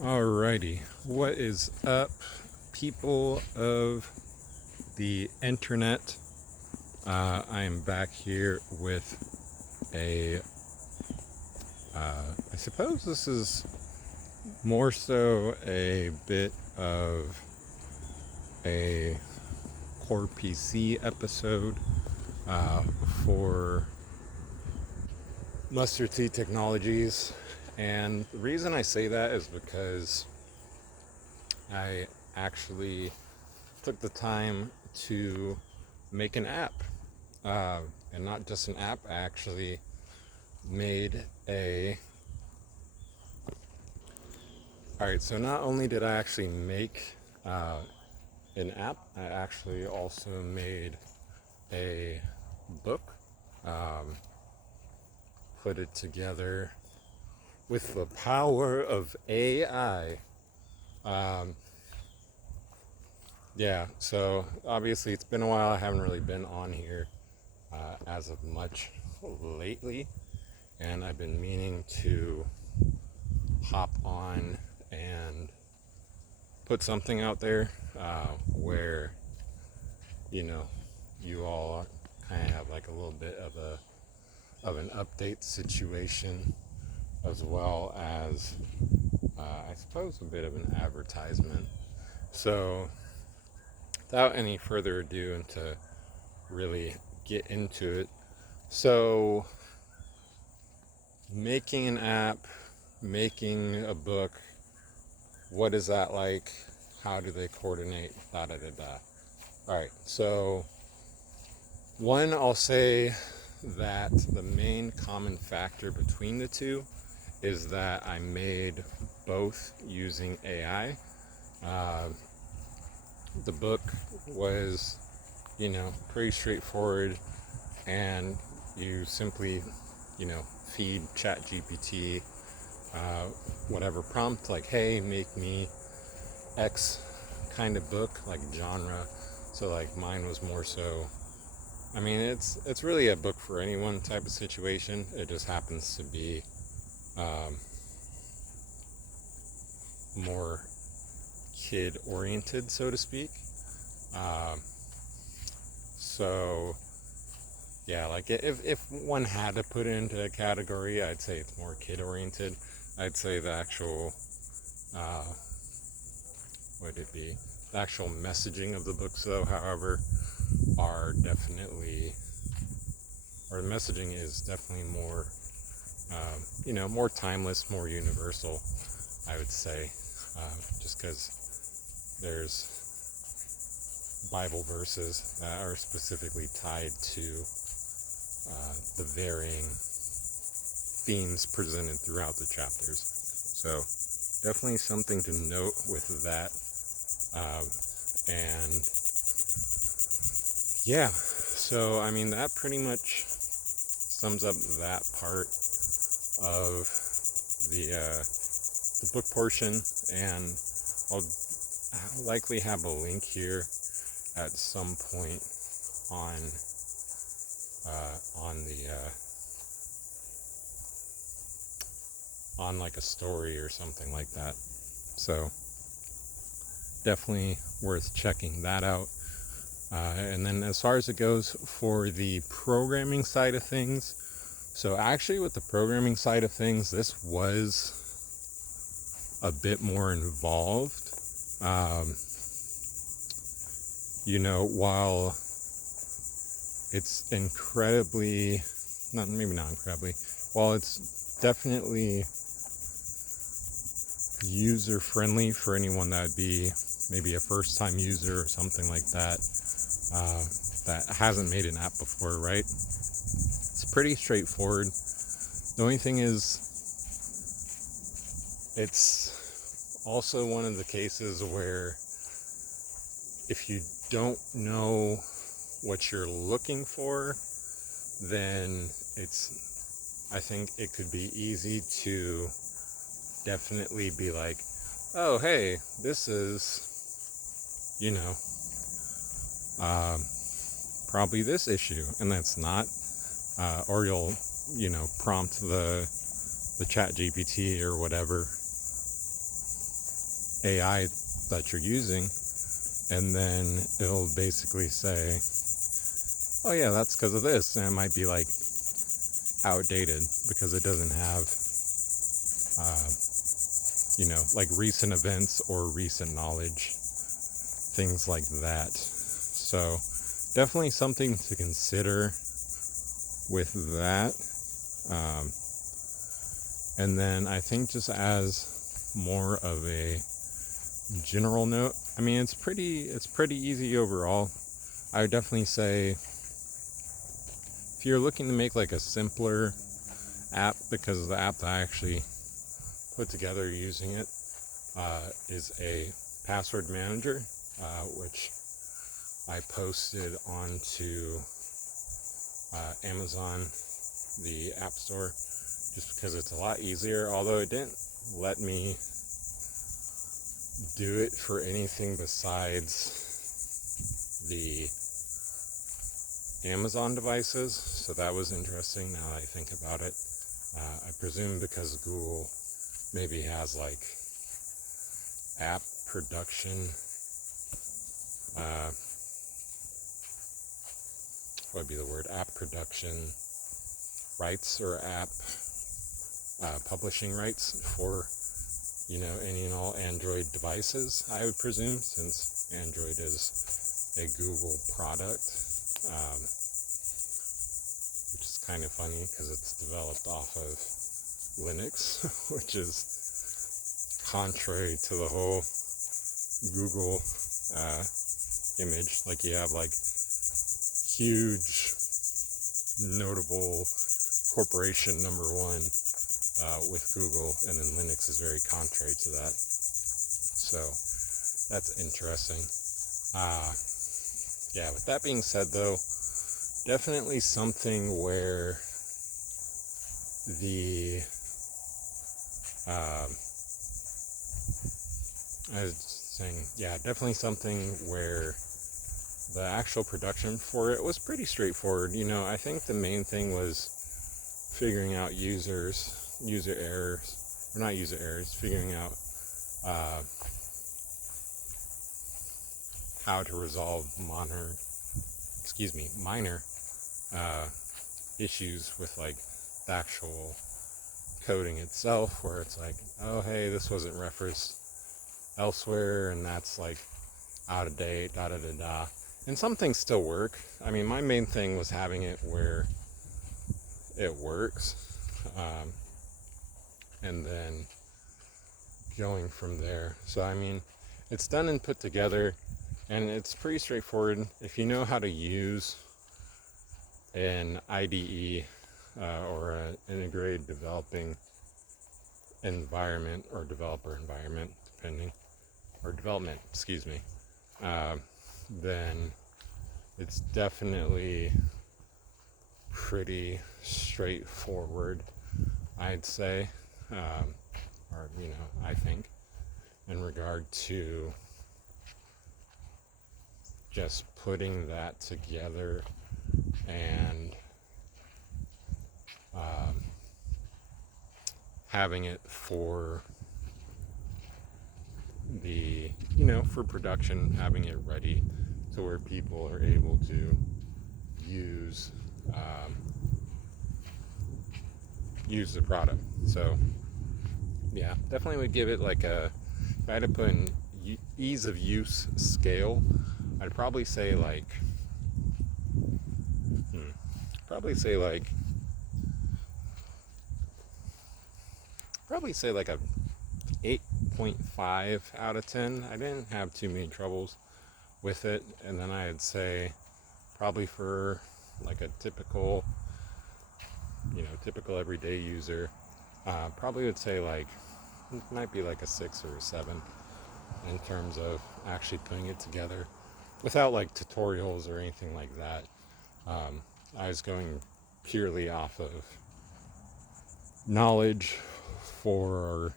Alrighty, what is up, people of the internet? I am back here with I suppose this is more so a bit of a core PC episode uh, for Mustard Seed Technologies. And the reason I say that is because I actually took the time to make an app. And not just an app, I actually made a. Alright, so not only did I actually make an app, I actually also made a book, um, put it together with the power of AI. Um, yeah, so obviously it's been a while. I haven't really been on here as of much lately, and I've been meaning to hop on and put something out there where you know you all kind of have like a little bit of an update situation, as well as I suppose a bit of an advertisement. So without any further ado, and to really get into it, so making an app, making a book, what is that like? How do they coordinate? Da da da da. All right, so one, I'll say that the main common factor between the two is that I made both using AI. Uh, the book was, pretty straightforward, and you simply, feed ChatGPT whatever prompt, like, hey, make me X kind of book, like genre. So like mine was more so, I mean, it's really a book for anyone type of situation. It just happens to be um, more kid oriented, so to speak. Um, so yeah, like if one had to put it into a category, I'd say it's more kid oriented. I'd say the actual uh, what would it be? The actual messaging of the books, though, however, are definitely, or the messaging is definitely more, more timeless, more universal, I would say, just because there's Bible verses that are specifically tied to the varying themes presented throughout the chapters. So definitely something to note with that. And yeah, so I mean, that pretty much sums up that part of the book portion, and I'll likely have a link here at some point on the on like a story or something like that. So definitely worth checking that out. And then as far as it goes for the programming side of things, so actually with the programming side of things, this was a bit more involved. Um, while it's incredibly, maybe not incredibly, while it's definitely user friendly for anyone that would be maybe a first time user or something like that, that hasn't made an app before, right? It's pretty straightforward. The only thing is, it's also one of the cases where if you don't know what you're looking for, then I think it could be easy to definitely be like, oh, hey, this is, probably this issue, and that's not. Or you'll, prompt the chat GPT or whatever AI that you're using, and then it'll basically say, oh yeah, that's because of this, and it might be like outdated because it doesn't have uh, like recent events or recent knowledge, things like that. So definitely something to consider with that. um, and then I think, just as more of a general note, I mean, it's pretty easy overall. I would definitely say, if you're looking to make like a simpler app, because the app that I actually put together using it is a password manager, which I posted onto Amazon, the App Store, just because it's a lot easier. Although it didn't let me do it for anything besides the Amazon devices, so that was interesting now that I think about it. I presume because Google maybe has like app production, uh, what would be the word, app production rights, or app publishing rights for any and all Android devices, I would presume, since Android is a Google product, which is kind of funny because it's developed off of Linux, which is contrary to the whole Google image. Like, you have like huge notable corporation number one with Google, and then Linux is very contrary to that. So that's interesting. Yeah, with that being said, though, definitely something where the I was saying, yeah, definitely something where the actual production for it was pretty straightforward. I think the main thing was figuring out user errors, or not user errors, figuring out how to resolve minor issues with like the actual coding itself, where it's like, oh hey, this wasn't referenced elsewhere, and that's like out of date, da da da da. And some things still work. I mean, my main thing was having it where it works, and then going from there. So I mean, it's done and put together, and it's pretty straightforward if you know how to use an IDE, or an integrated developing environment, or developer environment, depending, or development, excuse me, then it's definitely pretty straightforward, I'd say, or I think, in regard to just putting that together and having it for the for production, having it ready to where people are able to use use the product. So yeah, definitely would give it like a, if I had to put an ease of use scale, I'd probably say like a 8.5 out of 10. I didn't have too many troubles with it. And then I'd say probably for like a typical everyday user, probably would say like, it might be like a 6 or a 7 in terms of actually putting it together without like tutorials or anything like that. I was going purely off of knowledge for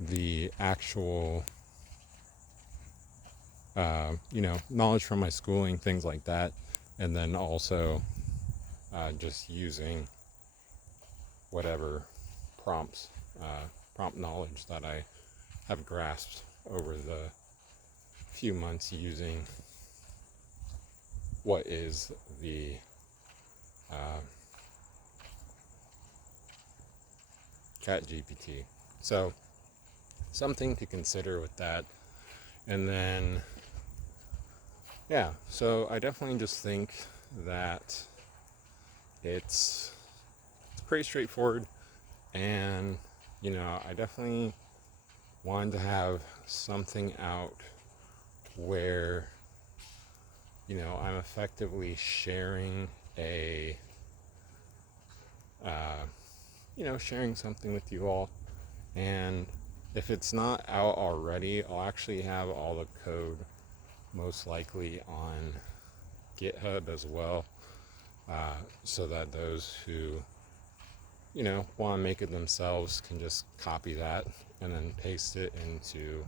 the actual knowledge from my schooling, things like that, and then also just using whatever prompt knowledge that I have grasped over the few months using what is the Chat GPT. So something to consider with that. And then, yeah, so I definitely just think that it's pretty straightforward. And, I definitely wanted to have something out where, I'm effectively sharing sharing something with you all. And if it's not out already, I'll actually have all the code most likely on GitHub as well, so that those who, want to make it themselves can just copy that and then paste it into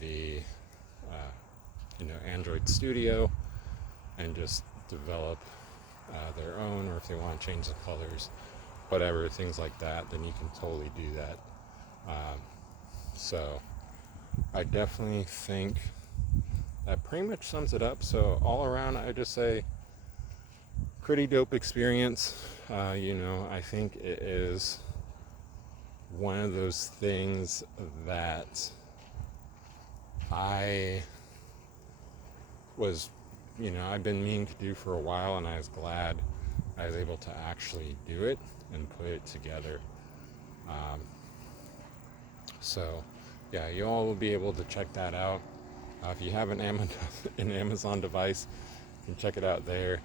the, Android Studio and just develop their own, or if they want to change the colors, whatever, things like that, then you can totally do that. So I definitely think that pretty much sums it up. So all around, I just say pretty dope experience. I think it is one of those things that I was, I've been meaning to do for a while, and I was glad I was able to actually do it and put it together. So yeah, you all will be able to check that out. If you have an Amazon device, you can check it out there.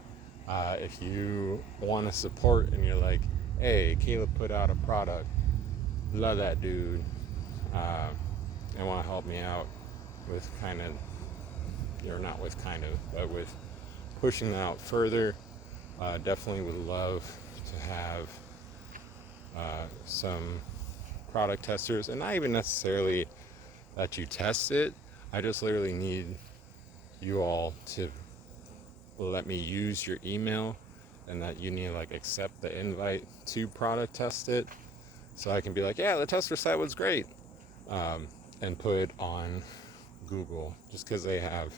If you want to support and you're like, hey, Caleb put out a product, love that dude, and want to help me out with but with pushing that out further, definitely would love to have some product testers, and not even necessarily that you test it. I just literally need you all to let me use your email, and that you need to accept the invite to product test it, so I can be like, yeah, the tester site was great, and put it on Google, just because they have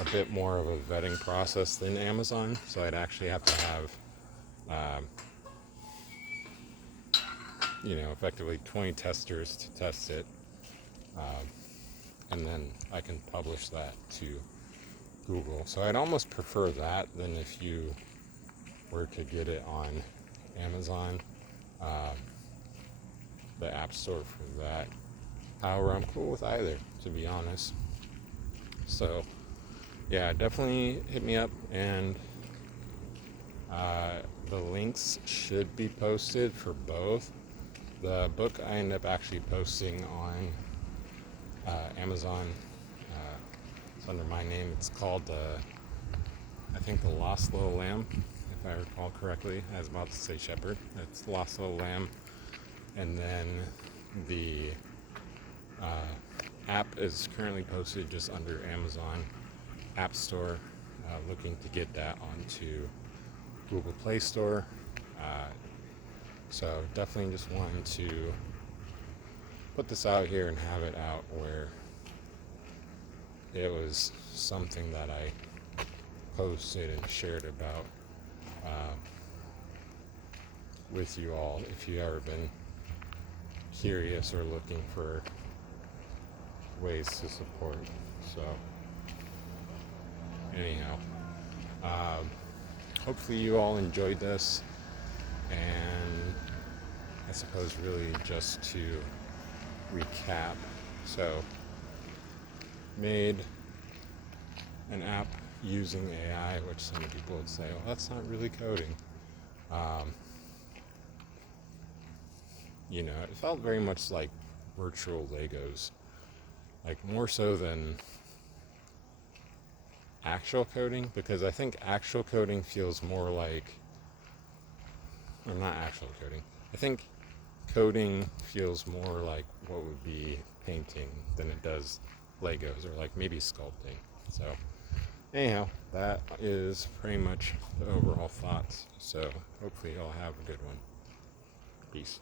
a bit more of a vetting process than Amazon. So I'd actually have to have effectively 20 testers to test it, and then I can publish that to Google. So I'd almost prefer that than if you were to get it on Amazon, the App Store for that. However, I'm cool with either, to be honest. So yeah, definitely hit me up, and the links should be posted for both. The book I end up actually posting on Amazon. It's under my name. It's called, I think, The Lost Little Lamb, if I recall correctly. I was about to say Shepherd. It's Lost Little Lamb. And then the app is currently posted just under Amazon App Store. Looking to get that onto Google Play Store. So definitely just wanted to put this out here and have it out where it was something that I posted and shared about with you all, if you've ever been curious or looking for ways to support. So anyhow, hopefully you all enjoyed this, and I suppose really just to recap, so made an app using AI, which some people would say, well, that's not really coding. It felt very much like virtual Legos, more so than actual coding, because I think actual coding feels more like, or not actual coding, I think coding feels more like what would be painting than it does Legos, or maybe sculpting. So anyhow, that is pretty much the overall thoughts. So hopefully y'all have a good one. Peace.